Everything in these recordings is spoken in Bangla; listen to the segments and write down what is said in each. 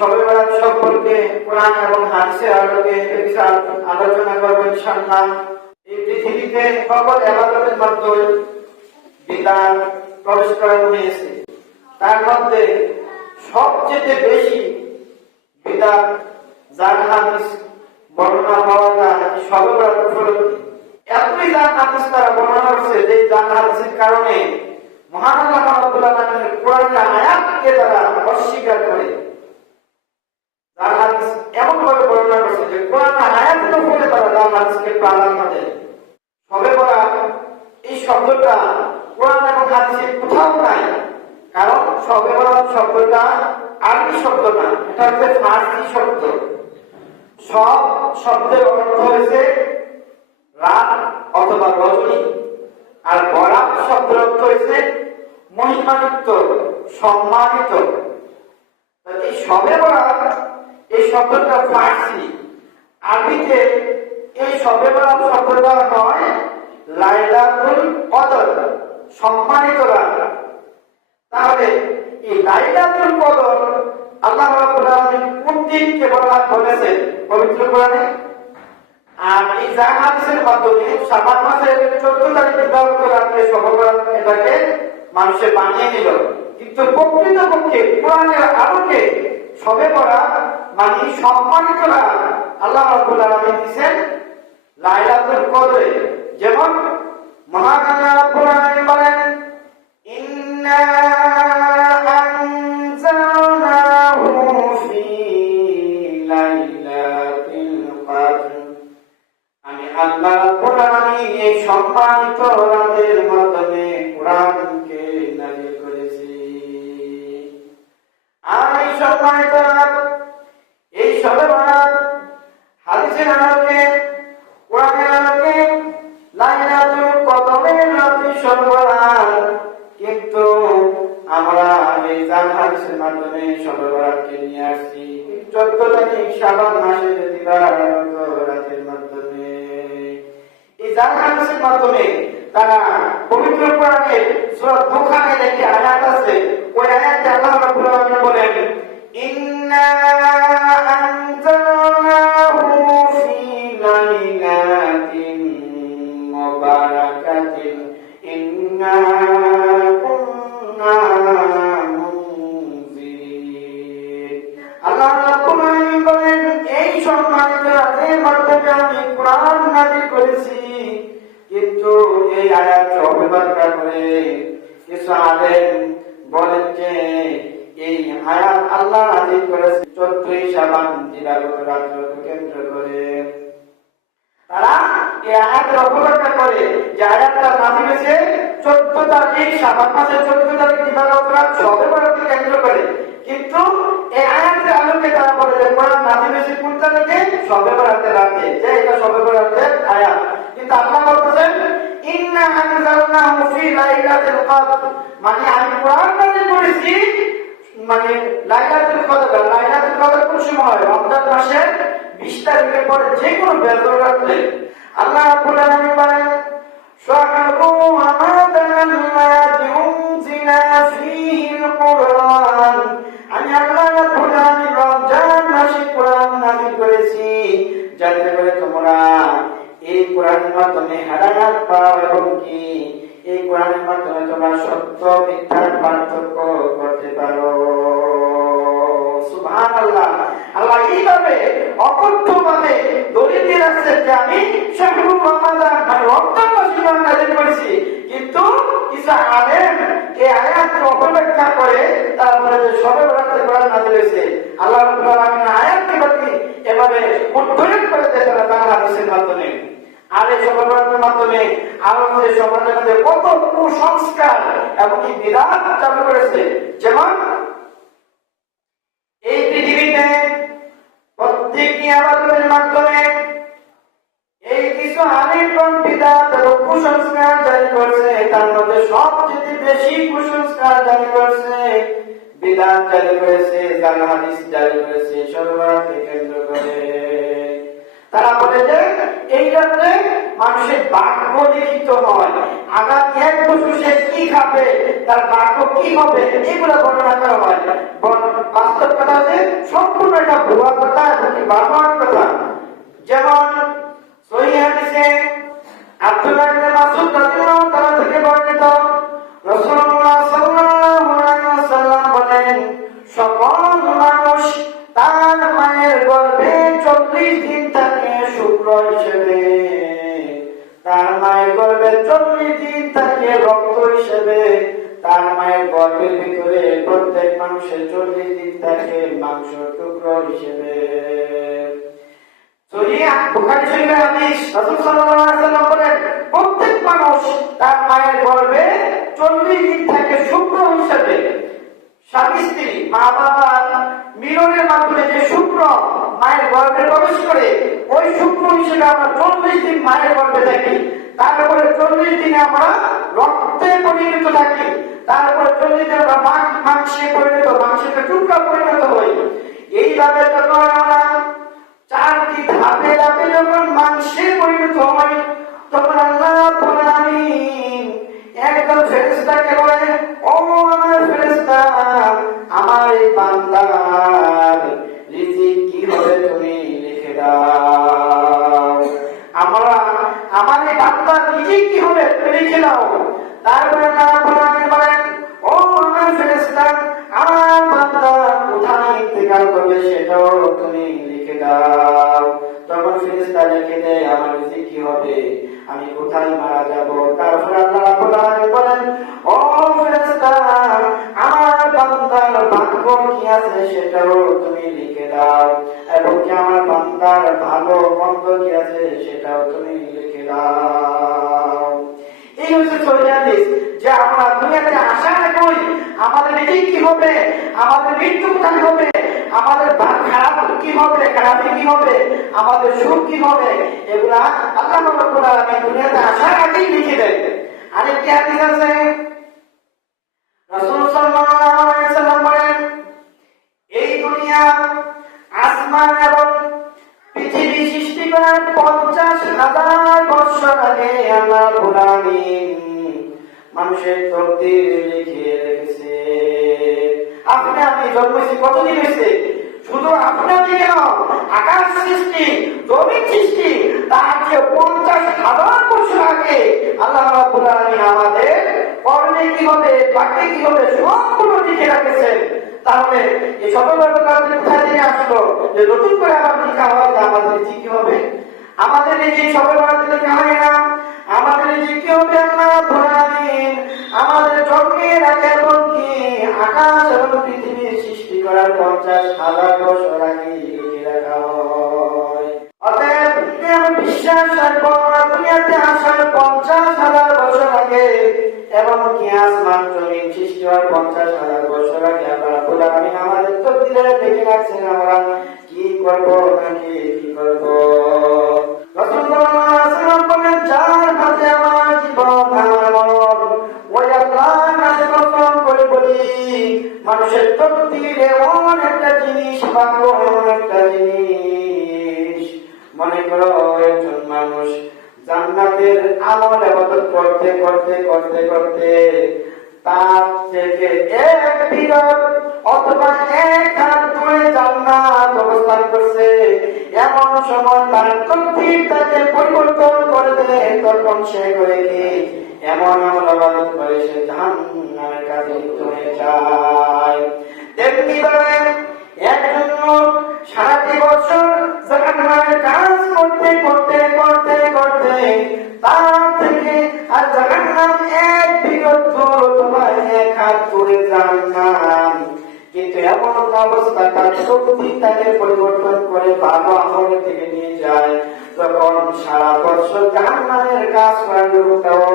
শবে বরাত সম্পর্কে কোরআন এবং হাদিসের আলোকে আলোচনা করবো ইনশাআল্লাহ। এই পৃথিবীতে সকল ইবাদতের মধ্যে বিধান প্রবেশ করানো হয়েছে, তার মধ্যে সবচেয়ে বেশি বিধান যার হাদিস বর্ণনা পাওয়া যায় শবে বরাত উপলক্ষে। এতই যার হাদিস তারা বর্ণনা করছে যে যার হাদিসের কারণে মহান আল্লাহ রাব্বুল আলামিনের কোরআনের আয়াতকে তারা অস্বীকার করে। যার হাদিস এমন ভাবে বর্ণনা করছে যে কোরআনের আয়াতের উপরে তারা যার হাদিসকে প্রাধান্য দেয়। শবে বরাত এই শব্দটা কোরআন এবং হাদিসে কোথাও নাই, কারণ শবে বরাত শব্দটা আরবি শব্দ না, এটা হচ্ছে ফার্সি শব্দ। সব শব্দের অর্থ হয়েছে রাত অথবা রজনী, আর বরাত শব্দের অর্থ হয়েছে মহিমান্বিত, সম্মানিত। এই শবে বরাত এই শব্দটা ফার্সি, আরবিতে এই শবে বরাত শব্দটা হয় লাইলাতুল কদর, সম্মানিত রাত। তাহলে এই লাইলাতুল কদর আল্লাহ রাব্বুল আলামিন কোন দিনকে বলেছেন পবিত্র কোরআনে? আর এই হাদিসের মাধ্যমে শাবান মাসের 14 তারিখ দিবাগত রাতে শবে বরাত এটাকে মানুষে বানিয়ে নিল। কিন্তু প্রকৃতপক্ষে কোরআনের আলোকে শবে বরাত মানে সম্মানিত রাত আল্লাহ রাব্বুল আলামিন দিয়েছেন লাইলাতুল কদরে। যেমন মহান আল্লাহ রাব্বুল আলামিন বলেন, ইন্না আনজালনাহু ফি লাইলাতিল কদর। আমি আল্লাহ রাব্বুল আলামিন এই সম্মানিত রাতের মাধ্যমে কোরআনকে নাযিল করেছি। আর এই সম্মানিত রাত, এই শবে বরাত হাদিসের আলোকে কোরআনের আলোকে লাইলাতুল কদরের রাতে শবে বরাত। কিন্তু আমরা এই হাদিসের মাধ্যমে শবে বরাতকে নিয়ে আসছি 14 তারিখ শাবান মাসের দিবাগত রাতের মাধ্যমে। এই হাদিসের মাধ্যমে তারা পবিত্র কোরআনের সূরা দুখানের একটি আয়াত আছে, ওই আয়াতে আল্লাহ রাব্বুল আলামিন বলেন, ইন্না আনজালনাহু ফি লাইলাতিন মুবারাকাতিন ইন্না কুন্না মুনজিরিন। আল্লাহ রাব্বুল আলামিন বলেন, এই সম্মানিত রাতের মাধ্যমে আমি কোরআন নাযিল করেছি। কিন্তু এই আয়াতকে অবমাননা করে কিছু আলেম বলেন যে এই আয়াত আল্লাহ নাযিল করেছে 14 শাবান দিবাগত রাতকে কেন্দ্র করে। তারা এই আয়াতের অবমাননা করে যে আয়াতটা নাযিল হয়েছে 14 তারিখ শাবান মাসের 14 তারিখ দিবাগত রাত শবে বরাতকে কেন্দ্র করে। কিন্তু এই আয়াতের আলোকে তারা বলে যে কোরআন নাযিল হয়েছে কোন তারিখে? শবে বরাতের রাতে, যে এটা শবে বরাতের আয়াত। কিন্তু আল্লাহ বলতেছেন ইন্না আনজালনাহু ফি লাইলাতিল কদর, মানে আমি কোরআন নাযিল করেছি মানে লাইলাতুল কদর। লাইলাতুল কদর কোন সময়? রমজান মাসের 20 তারিখের পরে যে কোনো বেজর রাতে। আল্লাহ রাব্বুল আলামিন বলেন, শাহরু রমাদানাল্লাযী উনজিলা ফীহিল কুরআন। আমি আল্লাহ রাব্বুল আলামিন রমজান মাসে কোরআন নাযিল করেছি যাতে করে তোমরা এই কোরআনের মাধ্যমে হেদায়েত পাও এবং কি এই কোরআনের মাধ্যমে তোমরা সত্য মিথ্যার পার্থক্য করতে পারো। সুবহানাল্লাহ। আল্লাহ এইভাবে অকথ্যভাবে দলিল দিয়ে রাখছেন যে আমি শাহরুর রমাদান মানে রমজান মাসে কোরআন নাযিল করেছি। কিন্তু কিছু আলেম এই আয়াতকে অপব্যাখ্যা করে তারপরে যে শবে বরাতে কোরআন নাযিল হয়েছে আল্লাহ রাব্বুল আলামিন আয়াতকে এভাবে উদ্ধৃত করে দেয় তারা হাদিসের মাধ্যমে। আর এই শবে বরাতের মাধ্যমে আমাদের সমাজের মধ্যে কত কুসংস্কার এবং বিদআত চালু করেছে। যেমন এই পৃথিবীতে প্রত্যেকটি ইবাদতের মাধ্যমে এই কিছু আলিমগণ বিদআত এবং কুসংস্কার জারি করছে। তার মধ্যে সবচেয়ে বেশি কুসংস্কার জারি করছে, বিদআত জারি করেছে, জাল হাদিস জারি করেছে শবে বরাতকে কেন্দ্র করে। তারা বলে যে এই রাতে মানুষের ভাগ্য লিখিত হয়, আগামী 1 বছর সে কি খাবে, তার ভাগ্য কি হবে, এগুলো বর্ণনা করা হয়। বাস্তব কথা হচ্ছে সত্য সম্পূর্ণ একটা ভুয়া কথা এবং বানোয়াট কথা। যেমন সহিহ হাদিসে আব্দুল্লাহ ইবনে মাসউদ রাদিয়াল্লাহু তাআলা থেকে বর্ণিত, রাসূলুল্লাহ সাল্লাল্লাহু আলাইহি ওয়াসাল্লাম বলেন, সকল মানুষ তার মায়ের গর্ভে 40 দিন থাকে শুক্র হিসেবে, তার মায়ের গর্ভে 40 দিন থাকে রক্ত হিসেবে, তার মায়ের গর্ভের ভিতরে প্রত্যেক মানুষের 40 দিন থাকে মাংস টুকরো হিসেবে। বুখারী শরীফের হাদিস, রাসূল সাল্লাল্লাহু আলাইহি ওয়াসাল্লাম বলেন, প্রত্যেক মানুষ তার মায়ের গর্ভে 40 দিন থাকে শুক্র হিসেবে। স্বামী স্ত্রী মা বাবার মিলনের মাধ্যমে যে শুক্র মায়ের গর্ভে প্রবেশ করে, ওই শুক্র হিসেবে আমরা 40 দিন মায়ের গর্ভে থাকি। তারপরে 40 দিনে আমরা রক্তে পরিণত থাকি। তারপরে 40 দিনে আমরা মাংসে পরিণত, মাংসের টুকরা পরিণত হই। এইভাবে যখন আমরা 4টি ধাপে ধাপে যখন মাংসে পরিণত হই, তখন আল্লাহ রাব্বুল আলামিন একদল ফেরেশতাকে বলে, ও আমার ফেরেশতা, আমার এই বান্দার রিজিক কি হবে তুমি লিখে দাও। আমার এই বান্দার রিজিক কি হবে তুমি লিখে দাও। তারপরে আল্লাহ রাব্বুল আলামিন বলেন, ও আমার ফেরেশতা, আমার বান্দা কোথায় ইন্তেকাল করবে সেটাও তুমি লিখে দাও। তখন ফেরেশতা লিখে দেয় আমার রিজিক কি হবে, আমি কোথায় মারা যাব। তারপরে আল্লাহ রাব্বুল আলামিন বলেন, ও ফেরেশতা, আমার বান্দার ভাগ্য কি আছে সেটাও তুমি লিখে দাও, এবং কি আমার বান্দার ভালো মন্দ কি আছে সেটাও তুমি লিখে দাও। এই হচ্ছে সহিহ হাদিস, যে আমরা দুনিয়াতে আসার আগেই আমাদের রিজিক কি হবে, আমাদের মৃত্যু কোথায় হবে, আমাদের খারাপ কি হবে, খারাপি কি হবে, আমাদের সুখ কি হবে, এগুলা আল্লাহ রাব্বুল আলামিন দুনিয়াতে আসার আগেই লিখে দেন। আরেকটি হাদিস আছে, রাসূল সাল্লাল্লাহু আলাইহি ওয়াসাল্লাম বলেন, এই দুনিয়া আসমান এবং পৃথিবী সৃষ্টি করার 50,000 বছর আগে আল্লাহ রাব্বুল আলামিন মানুষের তকদীর লিখে রেখেছে। আপনি জন্মেছি কতদিন হয়েছে, শুধু আপনার দিকে আকাশ সৃষ্টি, জমিন সৃষ্টি, তার চেয়ে 50,000 বছর আগে আল্লাহ রাব্বুল আলামিন আমাদের করণে কি হবে, বাকি কি হবে সম্পূর্ণ লিখে রেখেছেন। তাহলে এই সকল ব্যাপার কোথায় থেকে আসলো যে নতুন করে আবার লিখা হয় যে আমাদের কি হবে। আমাদের এই যে সকল ব্যাপার লেখা হয় না, আমাদের যে কি হবে আল্লাহ রাব্বুল আলামিন আমাদের জন্মের আগে এবং কি আকাশ এবং পৃথিবী সৃষ্টি করার 50,000 বছর আগে লিখে রাখা হয়। অতএব আমি বিশ্বাস রাখবো দুনিয়াতে আসার 50,000 বছর আগে এবং কি আসমান জমিন সৃষ্টি হওয়ার 50,000 বছর আগে আল্লাহ রাব্বুল আলামিন আমাদের তকদীরে লিখে রাখছেন আমরা কি করব নাকি কি করব। রাসূলুল্লাহ সাল্লাল্লাহু আলাইহি ওয়াসাল্লাম বলেন, যার হাতে আমার জীবন আমার মরণ, ওই আল্লাহর কাছে কসম করে বলি, মানুষের তকদীর এমন একটা জিনিস, ভাগ্য এমন একটা জিনিস। মনে করো একজন মানুষ জান্নাতের আমল ইবাদত করতে করতে করতে করতে তার থেকে 1 বিগত অথবা 1 হাত দূরে জান্নাত অবস্থান করছে, এমন সময় তার তকদীর তাকে পরিবর্তন করে দেয়, তখন সে করে কি এমন আমল ইবাদত করে সে জাহান্নামের কাছে লিপ্ত হয়ে যায়। তেমনি ভাবে একজন লোক সারাটি বছর জাহান্নামের কাজ করতে করতে করতে করতে তার থেকে আর জাহান্নাম 1 বিগত দূর অথবা 1 হাত দূরে জাহান্নাম, কিন্তু এমন অবস্থা তার তকদীর তাকে পরিবর্তন করে ভালো আমলের দিকে নিয়ে যায়, তখন সারা বছর জাহান্নামের কাজ করার লোকটাও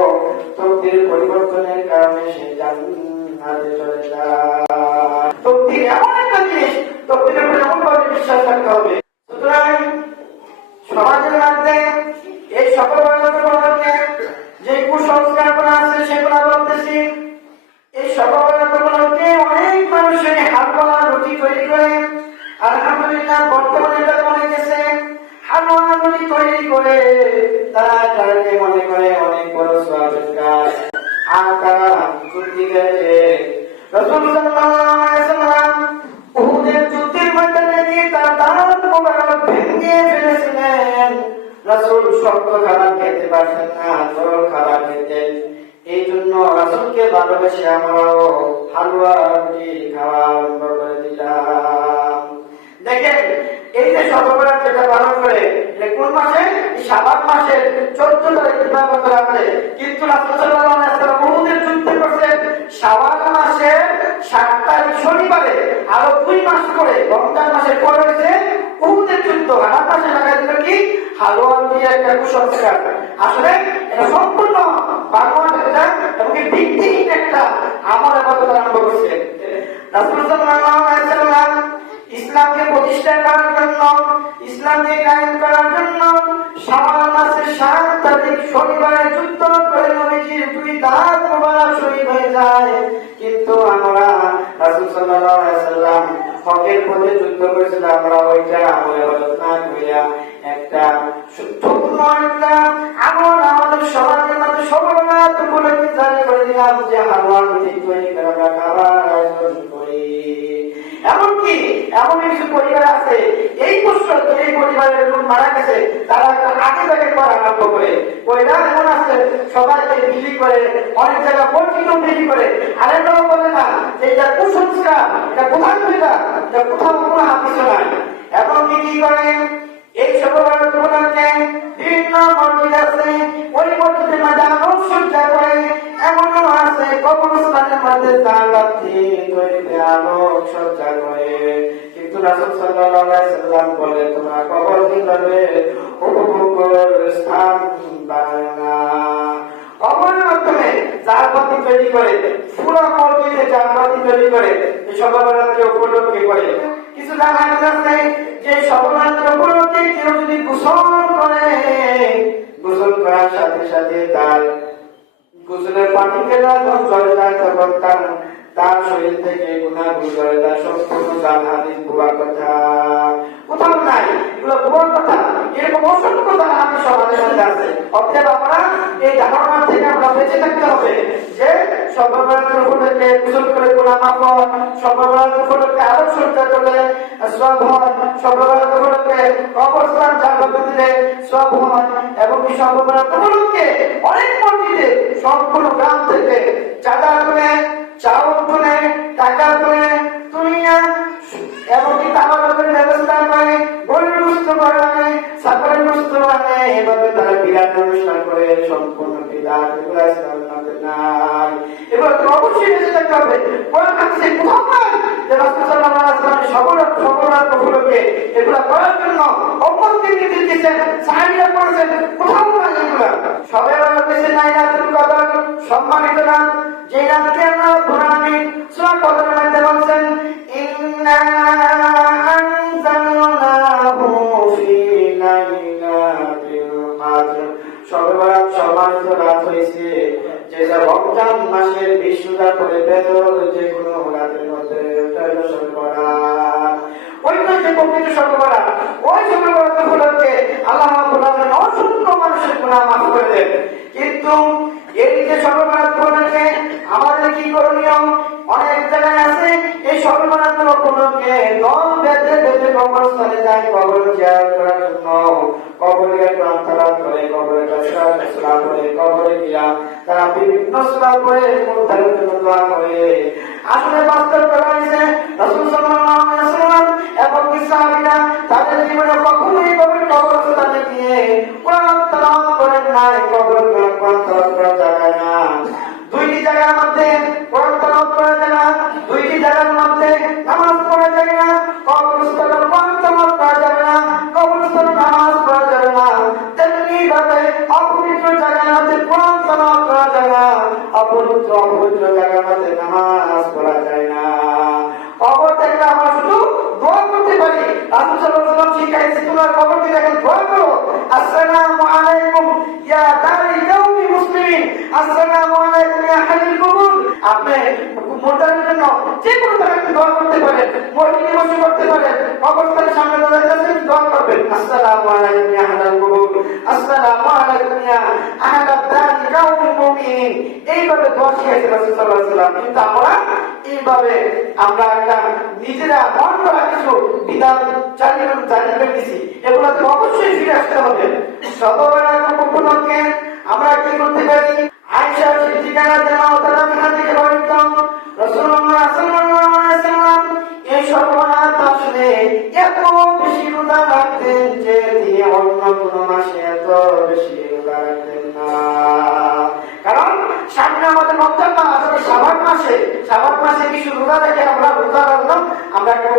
তকদীর পরিবর্তনের কারণে সে জান্নাতে চলে যায়। তকদীর এমন একটা জিনিস, তকদীরের উপর এমনভাবে বিশ্বাস রাখতে হবে। সুতরাং সমাজের মধ্যে এই সকল বর্ণনাগুলোকে যে কুসংস্কার করা আছে সেগুলো বলতেছি। এই সকল বর্ণনাগুলোকে অনেক মানুষের হালুয়া রুটি তৈরি করে, আলহামদুলিল্লাহ বর্তমানে এটা কমে গেছে। হালুয়া রুটি তৈরি করে তারা তাদেরকে মনে করে অনেক বড় সওয়াবের কাজ, আর তারা যুক্তি দেয় রাসূল সাল্লাল্লাহু আলাইহি ওয়াসাল্লাম উহুদের যুদ্ধের ময়দানে গিয়ে রাসূল শক্ত খাবার খেতে পারতেন না, তরল খাবার খেতেন। এই জন্য রাসূলকে ভালোবেসে আমরাও হালুয়া রুটি খাওয়া আরম্ভ করে দিলাম। দেখেন, এই যে শতবরাত যেটা পালন করে কোন মাসে? শাবান মাসের 14 তারিখ পালন করা হয়। কিন্তু রাসূল সাল্লাল্লাহু আলাইহি ওয়াসাল্লাম উহুদের যুদ্ধ করছেন শাবান মাসের 7 তারিখ শনিবারে। আরো 2 মাস পরে রমজান মাসের পরে হচ্ছে উহুদের যুদ্ধ। আর মাসে লাগা দিল কি? হালুয়া দিয়ে একটা কুসংস্কার। আসলে এটা সম্পূর্ণ বানোয়াট একটা এবং ভিত্তিহীন একটা আমল ইবাদত আরম্ভ করছে। রাসূল সাল্লাল্লাহু আলাইহি ওয়াসাল্লাম ইসলামকে প্রতিষ্ঠা করার জন্য, ইসলামকে কায়েম করার জন্য শাবান মাসের 7 তারিখ শনিবারে যুদ্ধ করে নবীজির 2 দাঁত মোবারক শহীদ হয়ে যায়। কিন্তু আমরা রাসূল সাল্লাল্লাহু আলাইহি ওয়াসাল্লাম হকের পথে যুদ্ধ করেছিলাম, আমরা ওইটা আমলে ইবাদত না করিয়া একটা ছোট্ট একটা আমল আমাদের সমাজের মধ্যে সবরমাত উপলব্ধি জারি করে দিলাম যে হালুয়া রুটি তৈরি করা খাবার আয়োজন করি। এমনকি এমন কিছু পরিবার আছে এই বছর এই পরিবারের লোক মারা গেছে, তারা আগে থেকে করা আরম্ভ করে। পরিবার এমন আছে সবাইকে বিক্রি করে, অনেক জায়গায় বর্ধিত বিক্রি করে। আরেকটাও বলে না যে এটা কুসংস্কার, এটা কোথায় এটা কোথাও কোনো হাদিস নাই। এমনকি কি করে এই সবরমাত উপলক্ষে বিভিন্ন মসজিদ আছে, ওই মসজিদের মধ্যে আলোকসজ্জা করে। এমনও আছে কবরস্থানের মধ্যে জান্নাতি তৈরি আলোকসজ্জা করে। কিন্তু রাসূল সাল্লাল্লাহু আলাইহি ওয়াসাল্লাম বলে তোমরা কবর কিভাবে উপভোগের স্থান বানায় না। কবরের মাধ্যমে জান্নাতি তৈরি করে, পুরো মসজিদে জান্নাতি তৈরি করে এই সবরমাতকে উপলক্ষে করে। কিছু জানা যাচ্ছে যে সবরমাত উপলক্ষে কেউ যদি গোসল করে, গোসল করার সাথে সাথে তার গোসলের পানিকে যখন চলে যায় তখন তার শরীর থেকে গুনাহগুলো চলে যায়। সম্পূর্ণ জাল হাদিস ভুয়া কথা, কোথাও নাই, এগুলো ভুয়া কথা। এরকম অসংখ্য কথা হাদিস সমাজের মধ্যে আছে। অতএব আমরা এই ধারণা থেকে আমরা বেঁচে থাকতে হবে যে সবরমাতের উপলক্ষে গোসল করে গুনাহ মাফ হয়, সবরমাতের উপলক্ষে আলোকসজ্জা করলে সওয়াব হয়, সবরমাতের উপলক্ষে কবরস্থান জাগ্রত দিলে সওয়াব হয়। এবং এই সবরমাতের উপলক্ষে অনেক মসজিদে সম্পূর্ণ গ্রাম থেকে চাঁদা তুলে, চাউল তুলে, টাকা তুলে দুনিয়া এমনকি তামাকের ব্যবস্থা করে, গরুর গোশত বানায়, ছাগলের গোশত বানায়, এভাবে তারা বিরাট অনুষ্ঠান করে। সম্পূর্ণ বিরাট, এগুলো ইসলামের নাই। এবার তো অবশ্যই বেঁচে থাকতে হবে। কোরআন হাদিসে কোথাও নাই যে রাসূল সাল্লাল্লাহু আলাইহি ওয়াসাল্লাম সবরমাত উপলক্ষে এগুলা করার জন্য উম্মতকে নির্দেশ দিয়েছেন, সাহাবীরা করেছেন। কোথাও নাই এগুলা। সবে বাংলাদেশে লাইলাতুল কদর সম্মানিত নাম, যে রাতকে আমরা ঘোরানি সূরা কদরের মধ্যে বলছেন ইন্না আনজালনাহু ফি লাইলাতিল কদর। সবে বরাত সম্মানিত রাত হয়েছে যেটা রমজান মাসের 20 রোজা করে বেতন যে কোনো রাতের মধ্যে সবে বরাত। ওই যে পবিত্র সবে বরাত, ওই সবে বরাত উপলক্ষে আল্লাহ রাব্বুল আলামিন অসংখ্য মানুষের গুনাহ মাফ করে দেন। কিন্তু এই যে সবে বরাত উপলক্ষে আমাদের কি করণীয়? অনেক জায়গায় আছে এই সবে বরাত উপলক্ষে দল বেঁধে বেঁধে কবরস্থানে যায় কবর জিয়ারত করার জন্য। কবরে কোরআন তেলাওয়াত করে, কবরে সূরা পড়ে, কবরে গিয়া তারা বিভিন্ন সূরা পড়ে উদ্ধারের জন্য দোয়া করে। আসলে বাস্তব করা হয়েছে রাসূল সাল্লাল্লাহু আলাইহি ওয়াসাল্লাম এবং সাহাবীরা তাদের জীবনে কখনোই কবরস্থানে গিয়ে কোরআন তেলাওয়াত করেন নাই। কবরে কোরআন তেলাওয়াত করা যায় না। 2টি জায়গার মধ্যে কোরআন তেলাওয়াত করা যায় না, 2টি জায়গার মধ্যে নামাজ পড়া যায় না। কবরস্থানে কোরআন তেলাওয়াত করা যাবে না, কবরস্থানে নামাজ পড়া যাবে না। তেমনি ভাবে অপবিত্র জায়গার মধ্যে কোরআন তেলাওয়াত করা যায় না, অপবিত্র জায়গার মধ্যে নামাজ পড়া যায় না। কবর থেকে আমরা শুধু দোয়া করতে পারি। রাসূল সাল্লাল্লাহু আলাইহি ওয়াসাল্লাম শিখাইছে তোমরা কবর থেকে এখন দোয়া করো, আসসালামু আলাইকুম ইয়া দারি কওমি মুসলিমিন, আসসালামু আলাইকুম ইয়া আহলিল কুবুর। আপনি মোতার জন্য যে কোনো জায়গায় দোয়া করতে পারেন, মসজিদে বসে করতে পারেন, কবরস্থানের সামনে দাঁড়িয়ে দোয়া করবেন, আসসালামু আলাইকুম ইয়া আহলাল কুবুর, আসসালামু আলাইকুম ইয়া আহলাদ দারি কওমি মুমিনিন। এইভাবে দোয়া শিখাইছে রাসূল সাল্লাল্লাহু আলাইহি ওয়াসাল্লাম। কিন্তু আমরা এইভাবে আমরা একটা নিজেরা মন করা কিছু বিধান চালিয়ে দিচ্ছি। এগুলো অবশ্যই ফিরে আসতে হবে। সবার উপলক্ষে আমরা কি করতে পারি? আয়েশা সিদ্দিকা রাদিয়াল্লাহু তাআলা আনহা থেকে বর্ণিত রাসূলুল্লাহ সাল্লাল্লাহু আলাইহি ওয়াসাল্লাম এই সর্বনাশ আসলে এত বেশি রোজা রাখতেন যে তিনি অন্য কোনো মাসে এত বেশি রোজা রাখতেন না। কারণ সামনে আমাদের রমজান মাস, শাবান মাসে কিছু রোজা রেখে আমরা রোজা রাখলাম, আমরা একটু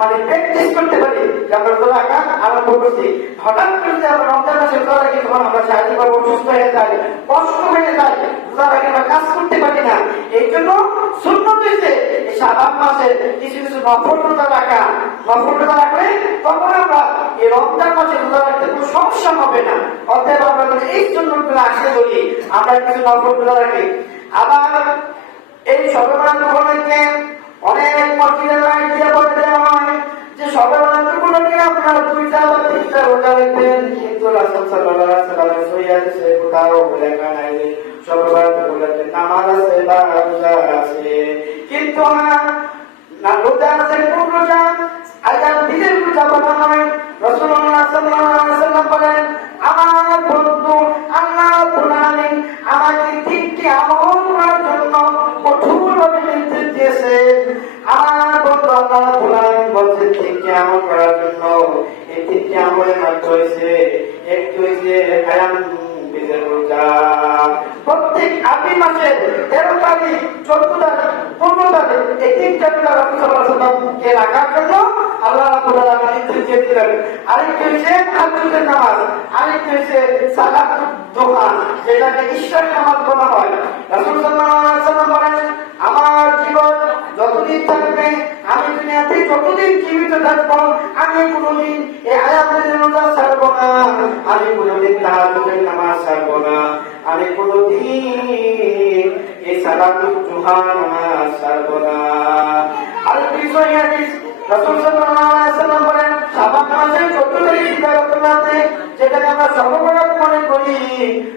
মানে প্র্যাকটিস করতে পারি যে আমরা রোজা রাখা আরম্ভ করছি। হঠাৎ করে যে আমরা রমজান মাসে রোজা রাখি তখন আমরা শারীরিকভাবে অসুস্থ হয়ে যাই, কষ্ট হয়ে যায়, রোজা রাখি আমরা কাজ করতে পারি না। এই জন্য সুন্নত হইছে এই শাবান মাসে কিছু কিছু নফল রোজা রাখা। নফল রোজা রাখলে তখন আমরা এই রমজান মাসে রোজা রাখতে কোনো সমস্যা হবে না। অতএব আমরা যদি এই সুন্নতগুলো আসতে বলি আমরা কিছু নফল রোজা রাখি। আবার এই সর্বনাশ উপলক্ষে অনেক মসজিদের আইডিয়া বলে দেওয়া হয় যে সর্বনাশ উপলক্ষে আপনারা 2টা বা 3টা রোজা রাখবেন, কিন্তু রাসূল সাল্লাল্লাহু আলাইহি ওয়াসাল্লাম সহিহাদিসে কোথাও লেখা নাই যে সর্বনাশ উপলক্ষে নামাজ আছে বা রোজা আছে। কিন্তু না রোজা আছে, কোন রোজা? আযান দিনের রোজা বলা হয়। রাসূলুল্লাহ সাল্লাল্লাহু আলাইহি ওয়াসাল্লাম বলেন, আমার বন্ধু আল্লাহ রাব্বুল আলামিন আমাকে 3টি আমল করার জন্য কঠোরভাবে নির্দেশ দিয়েছেন। আমার বন্ধু আল্লাহ রাব্বুল আলামিন বলেছেন 3টি আমল করার জন্য। এই 3টি আমলের মধ্যে হইছে একটি হইছে আযান দিনের রোজা। প্রত্যেক আরবি মাসের 13 তারিখ, 14 তারিখ, 15 তারিখ এই 3টা রোজা রাসূল সাল্লাল্লাহু আলাইহি ওয়াসাল্লামকে রাখার জন্য আল্লাহ রাব্বুল আলামিন নির্দেশ দিয়েছিলেন। আরেকটি হচ্ছে তাহাজ্জুদের নামাজ, আরেকটি হচ্ছে সালাতুদ দুহা, যেটাকে ইশরাক নামাজ বলা হয়। রাসূল সাল্লাল্লাহু আলাইহি ওয়াসাল্লাম বলেন, আমার জীবন যতদিন থাকবে, আমি দুনিয়াতে যতদিন জীবিত থাকবো, আমি কোনোদিন এই আয়াতের রোজা ছাড়বো না, আমি কোনোদিন তাহাজ্জুদের নামাজ ছাড়বো না, আমি কোনোদিন এই সালাতুদ দুহা নামাজ ছাড়বো না। আরেকটি সহিহ হাদিস রাসূল সাল্লাল্লাহু আলাইহি ওয়াসাল্লাম বলেন, শাবান মাসের 14 তারিখ ইবাদতের রাতে, যেটাকে আমরা সর্ববরত মনে করি,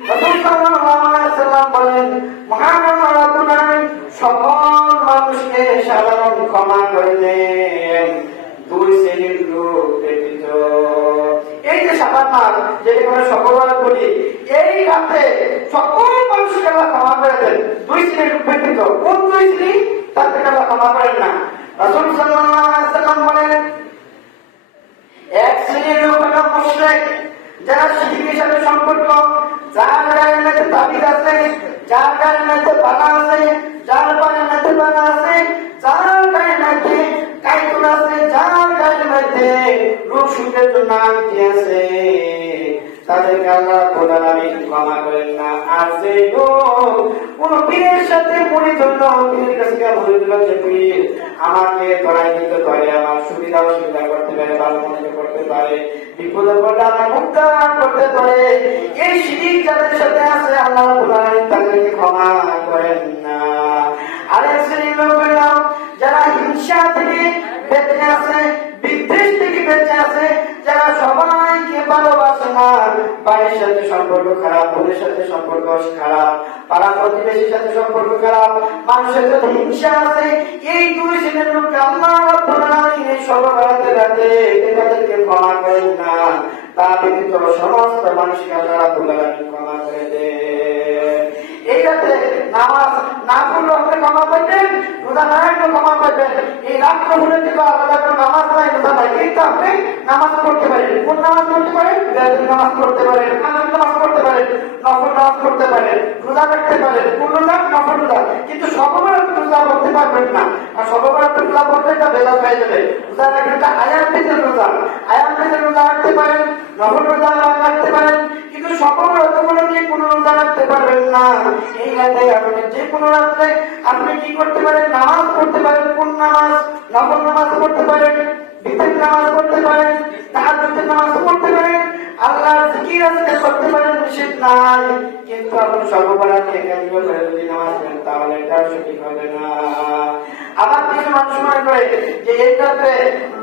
রাসূল সাল্লাল্লাহু আলাইহি ওয়াসাল্লাম বলেন, মহান আল্লাহ রাব্বুল আলামিন সকল মানুষকে সাধারণ ক্ষমা করে দেন, 2 শ্রেণীর লোক ব্যতীত। এই যে শাবান মাস, যেটাকে আমরা সর্ববরত বলি, এই রাতে সকল মানুষকে আল্লাহ ক্ষমা করে দেন, 2 শ্রেণীর লোক ব্যতীত। কোন 2 শ্রেণী? তাদেরকে আল্লাহ ক্ষমা করেন না। রাসূল সাল্লাল্লাহু আলাইহি ওয়াসাল্লাম বলেন, এক শ্রেণীর লোক হলো মুশরিক, যারা শিরকের সাথে সম্পর্ক, যার গায়ের মধ্যে তাবিজ আছে, যার গায়ের মধ্যে বালা আছে, যার গায়ের মধ্যে বালা আছে, যার গায়ের মধ্যে কাইতুন আছে, যার গায়ের মধ্যে রূপ সুখের জন্য আংটি আছে, তাদেরকে আল্লাহ রাব্বুল আলামিন ক্ষমা করেন না। আর যে লোক কোন পীরের সাথে মুরিদ হইল, পীরের কাছে গিয়ে মুরিদ হইল যে পীর আমাকে ধরাই দিতে পারে, আমার সুবিধা অসুবিধা করতে পারে, ভালো মন্দ করতে পারে, বিপদে পড়লে আমার উদ্ধার করতে পারে, এই শিরিক যাদের সাথে আছে আল্লাহ রাব্বুল আলামিন তাদেরকে ক্ষমা করেন না। আরেক শ্রেণীর লোক হইল যারা হিংসা থেকে বেঁচে আছে, বিদ্বেষ থেকে বেঁচে আছে, যারা সবাইকে ভালোবাসে না, ভাইয়ের সাথে সম্পর্ক খারাপ, বোনের সাথে সম্পর্ক খারাপ, পাড়া প্রতিবেশীর সাথে সম্পর্ক খারাপ, মানুষের সাথে হিংসা আছে, এই 2 শ্রেণীর লোককে আল্লাহ রাব্বুল আলামিন এই সর্বভারতের রাতে তাদেরকে ক্ষমা করেন না। তা ব্যতীত সমস্ত মানুষকে আল্লাহ রাব্বুল আলামিন ক্ষমা করে দেন। এই রাতে নামাজ না পড়লে আপনি ক্ষমা পাইবেন, রোজা না রাখলে ক্ষমা পাইবেন। এই রাত্র হলে কিন্তু আলাদা করে নামাজ নাই, রোজা নাই, কিন্তু আপনি নামাজ পড়তে পারেন। কোন নামাজ পড়তে পারেন? নামাজ পড়তে পারেন, আনন্দ নামাজ পড়তে পারেন, নফল নামাজ পড়তে পারেন, রোজা রাখতে পারেন, কোন রোজা? নফল রোজা। কিন্তু সববার রোজা করতে পারবেন না, আর সববার রোজা করতে একটা বেদাত হয়ে যাবে। রোজা রাখলে একটা আয়াত দিতেন রোজা, আয়াত দিতেন রোজা রাখতে পারেন, নফল রোজা রাখতে পারেন, কিন্তু সকল রোজাগুলোকে কোন রোজা রাখতে পারবেন না। এই রাতে আপনি যে কোনো রাত্রে আপনি কি করতে পারেন? নামাজ পড়তে পারেন। কোন নামাজ? নফল নামাজ পড়তে পারেন, বিতের নামাজ পড়তে পারেন, তাহাজ্জুদের নামাজ পড়তে পারেন, আল্লাহর জিকির আজকে করতে পারেন, নিষেধ নাই। কিন্তু আপনি সর্ববেলা থেকে যদি নামাজ পড়েন তাহলে এটা সঠিক হবে না। আবার কিছু মানুষ মনে করে যে এইটাতে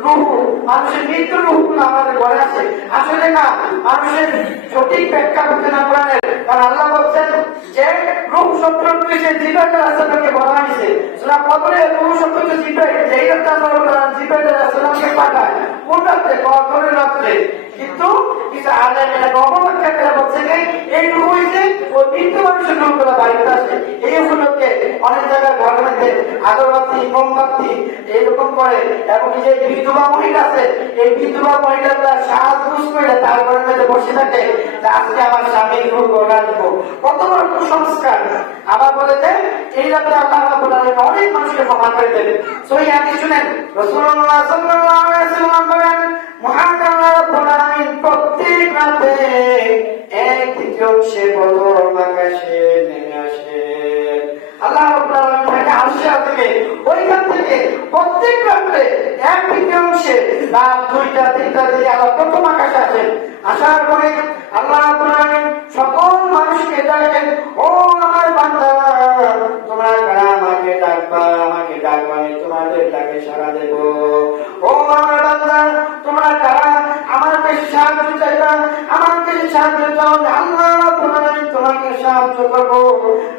রূহ, মানুষের মৃত্যু রূহগুলো আমাদের ঘরে আছে। আসলে না, মানুষের সঠিক ব্যাখ্যা করতে না কোরআনের। কারণ আল্লাহ বলছেন যে রূহ শব্দটি যে জীবনের রাস্তাটাকে বলা হয়েছে, হয়েছে সূরা কদরে রূহ সম্পর্ক জিব্রাইল যেই রাতে আল্লাহ জিব্রাইল আলাইহিস সালামকে পাঠায় কোন রাতে কদরের রাতে কিন্তু কিছু আলেমেরা অবমাননা বলছে যে এই রূহ হইছে ওই মৃত্যু মানুষের রূহগুলো বাড়িতে আসে এই উপলক্ষে অনেক জায়গায় ঘরের মধ্যে আগরবাতি মোমবাতি এরকম করে এবং যে বিধবা মহিলা আছে এই বিধবা মহিলাটা সাজগুজ করে তার ঘরের মধ্যে বসে থাকে আজকে আমার স্বামীর রূহ গোড়া দিব কত বড় কুসংস্কার আবার বলে যে এই রাতে আল্লাহ রাব্বুল আলামিন অনেক মানুষকে ক্ষমা করে দেবেন সহি হাদিস শুনেন রাসূলুল্লাহ সাল্লাল্লাহু আলাইহি ওয়াসাল্লাম বলেন মহান আল্লাহ রাব্বুল আলামিন প্রত্যেক রাতে এক তৃতীয়াংশে বদর আকাশে নেমে আসেন আল্লাহ রাব্বুল আলামিন তাকে আরশে থেকে ওইখান থেকে প্রত্যেক রাতে এক তৃতীয়াংশে রাত 2টা 3টা দিকে আবার প্রথম আকাশে আসেন আসার পরে আল্লাহ রাব্বুল আলামিন সকল মানুষকে ডাকেন ও আমার বান্দা তোমরা কারা আমাকে ডাকবা আমি তোমাদের ডাকে সাড়া দেব ও আমার বান্দা তোমরা কারা আমার কাছে সাহায্য চাইবা আমার কাছে সাহায্য চাও আল্লাহ রাব্বুল আলামিন তোমাকে সাহায্য করব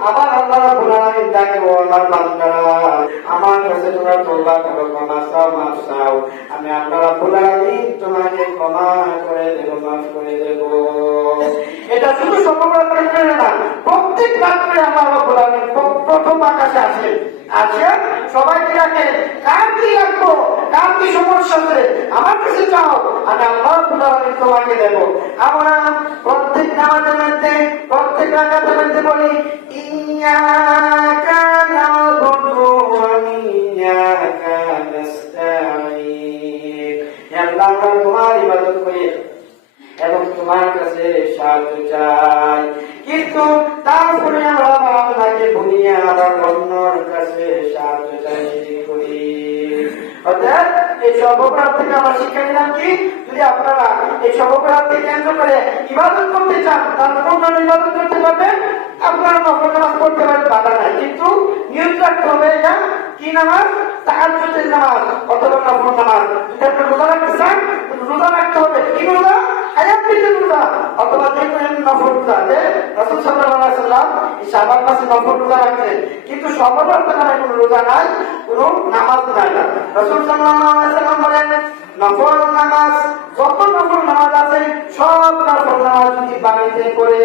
আবার আল্লাহ রাব্বুল আলামিন ডাকে ও আমার বান্দা আমার কাছে তোমরা তওবা করো ক্ষমা চাও আমি আল্লাহ রাব্বুল আলামিন তোমাকে ক্ষমা করে দেব মাফ করে দেব এটা শুধু সকালবেলা না প্রত্যেক রাত্রে আল্লাহ রাব্বুল আলামিন প্রথম আকাশে আসে সবাইকে ডাকে কার কি লাগবো কার কি সমস্যা আছে আমার কাছে চাও আমি আল্লাহ রাব্বুল আলামিন তোমাকে দেব আমরা প্রত্যেক নামাজের মধ্যে প্রত্যেক রাকাতের মধ্যে বলি ইয়্যাকা না'বুদু ওয়া ইয়্যাকা নাস্তাঈন হে আল্লাহ আমরা তোমার ইবাদত করি এবং তোমার কাছে সাহায্য চাই কিন্তু তারপরে আমরা আপনাকে ভুলিয়ে আবার অন্যর কাছে সাহায্য চাইছি করি অর্থাৎ এই সর্বপ্রাণ থেকে আমরা শিক্ষা নিলাম কি যদি আপনারা এই সর্বপ্রাণকে কেন্দ্র করে ইবাদত করতে চান তাহলে কোন ইবাদত করতে পারবেন আপনারা নফল নামাজ পড়তে পারেন বাধা নাই কিন্তু নিয়ত রাখতে হবে এটা কি নামাজ তাহাজ্জুদের নামাজ অথবা নফল নামাজ যদি আপনি রোজা রাখতে চান রোজা রাখতে হবে কি রোজা আয়াত পেতে রোজা অথবা যে কোনো নফল রোজা যে রাসূল সাল্লাল্লাহু আলাইহি ওয়াসাল্লাম এই শাবান মাসে নফল রোজা রাখতেন কিন্তু সবার নামে কোনো রোজা নাই কোনো নামাজ নাই রাসূল সাল্লাল্লাহু আলাইহি ওয়াসাল্লাম বলেন নফল নামাজ যত নফল নামাজ আছে সব নফল নামাজ যদি বাড়িতে করে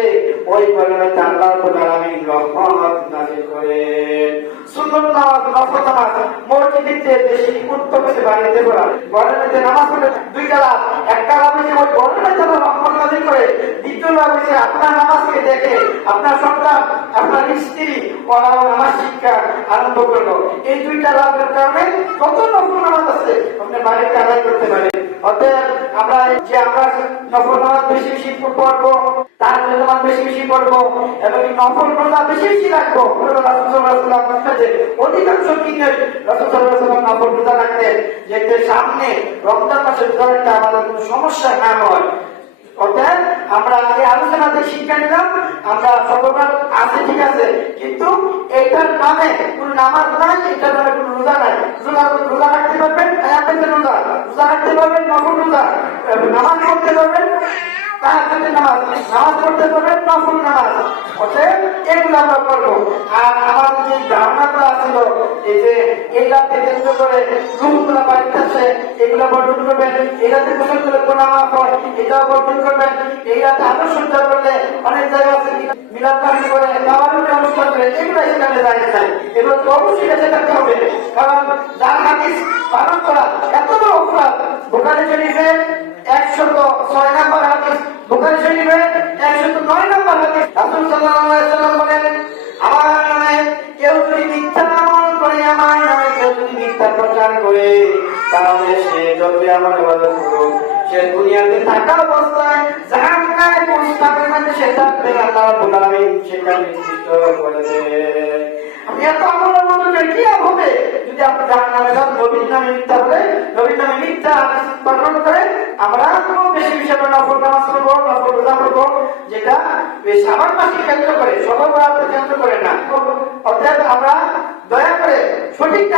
ওই পরিমাণে আল্লাহ রাব্বুল আলামিন রহমত নাযিল করেন সুন্নাত নামাজ নফল নামাজ মসজিদে বেশি উত্তম হতে বাড়িতে পড়া ঘরের মধ্যে নামাজ পড়ে দুইটা লাভ একটা লাভ হচ্ছে ওই ঘরের মধ্যে রহমত নাযিল করে দ্বিতীয় লাভ হচ্ছে আপনার নামাজকে দেখে আপনার সন্তান আপনার স্ত্রী পড়াও নামাজ শিক্ষা আরম্ভ করলো এই দুইটা লাভের কারণে কত নফল নামাজ আছে আপনি বাড়িতে আদায় করতে পারেন অতএব আমরা যে আমরা নফল নামাজ বেশি বেশি পড়বো তার নামাজ বেশি বেশি পড়বো এবং নফল রোজা বেশি বেশি রাখবো অধিকাংশ দিনে রাসূল সাল্লাল্লাহু আলাইহি ওয়াসাল্লাম নফল রোজা রাখতেন যাতে সামনে রমজান মাসের ভিতরে আমাদের কোনো সমস্যা না হয় অর্থাৎ আমরা এই আলোচনাতে শিক্ষা নিলাম আমরা সর্বপ্রাণ আছে ঠিক আছে কিন্তু এটার নামে কোন নামাজ নাই এটার নামে কোন রোজা নাই রোজা রাখতে পারবেন রোজা রাখতে পারবেন নফল রোজা নামাজ পড়তে পারবেন তাহাজ্জুদের নামাজ পড়তে পারবেন নফল নামাজ অতএব এগুলো আমরা করবো আর আমার যে ধারণাটা ছিল এই যে এই রাতে কেন্দ্র করে রূপগুলা বাড়িতে আসে এগুলো বর্জন করবেন এই রাতে গোসল করে গোনা মাফ হয় এটাও বর্জন করবেন এই রাতে আদর্শটা করলে অনেক জায়গা আছে মিলাদ পালন করে বাবার অনুষ্ঠান করে এগুলো সেখানে দাঁড়িয়ে যায় এগুলো তো অবশ্যই বেঁচে থাকতে হবে কারণ যার হাদিস পালন করা এত বড় অপরাধ বুখারী শরীফে 106 নম্বর হাদিস বুখারী শরীফে 109 নম্বর হাদিস রাসূল সাল্লাল্লাহু আলাইহি ওয়াসাল্লাম বলেন আমার নামে কেউ যদি মিথ্যা আমল করে আমার নামে কেউ যদি মিথ্যা প্রচার করে তাহলে সে যতই আমার ইবাদত করুক সে দুনিয়াতে থাকা অবস্থায় জাহান্নামে পৌঁছাবে মানে সে থাকবে আল্লাহ রাব্বুল আলামিন সেখানে নিশ্চিত করে দেন আমি এত আমলের মধ্যে কি হবে যদি আপনি জাহান্নামে যান নবীর নামে মিথ্যা বলে নবীর নামে মিথ্যা পালন করে আমরা কোনো বেশি বেশি নফল নামাজ পড়বো নফল রোজা পড়বো যেটা শাবান মাসকে কেন্দ্র করে সবার কেন্দ্র করে না অর্থাৎ আমরা দয়া করে সঠিকটা